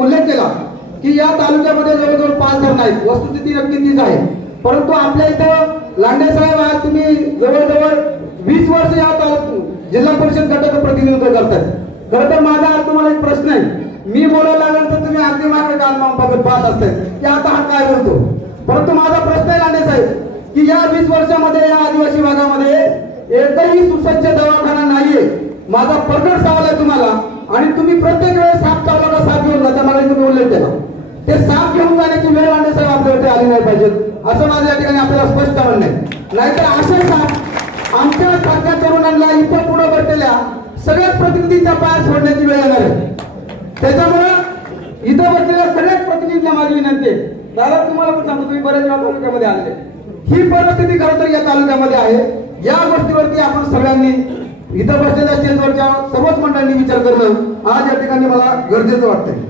उल्लेख केला की या तालुक्यामध्ये जवळजवळ पाच धरण आहेत. वस्तुस्थिती नक्की तीच आहे. परंतु आपल्या इथं लांडे साहेब आज तुम्ही जवळजवळ वीस वर्ष या जिल्हा परिषद गटाचं प्रतिनिधित्व करतात खरं तर माझा आज तुम्हाला एक प्रश्न आहे. मी बोलायला तर तुम्ही अगदी माझ्या कान बघत पाहत असताय की आता हा काय बोलतो? परंतु माझा प्रश्न आहे लांडे साहेब की या वीस वर्षामध्ये या आदिवासी भागामध्ये एकही सुसज्ज दवाखाना नाहीये. माझा प्रकट सवाल आहे तुम्हाला आणि तुम्ही प्रत्येक ते साप घेऊन जाण्याची वेळ लांडे साहेब आपल्यावरती आली नाही पाहिजे असं माझं या ठिकाणी आपल्याला स्पष्ट म्हणणे नाहीतर असे साप आमच्या सारख्या तरुणांना इथं पुढे बसलेल्या सगळ्याच प्रतिनिधींच्या पाया सोडण्याची वेळ येणार आहे. त्याच्यामुळं इथं बसलेल्या सगळ्याच प्रतिनिधींना माझी विनंती आहे. दादा तुम्हाला पण सांगतो तुम्ही बऱ्याच वेळा तालुक्यामध्ये आले ही परिस्थिती खरं तर या तालुक्यामध्ये आहे. या गोष्टीवरती आपण सगळ्यांनी इथं बसलेल्या स्टेजवरच्या सर्वच मंडळांनी विचार करणं आज या ठिकाणी मला गरजेचं वाटतंय.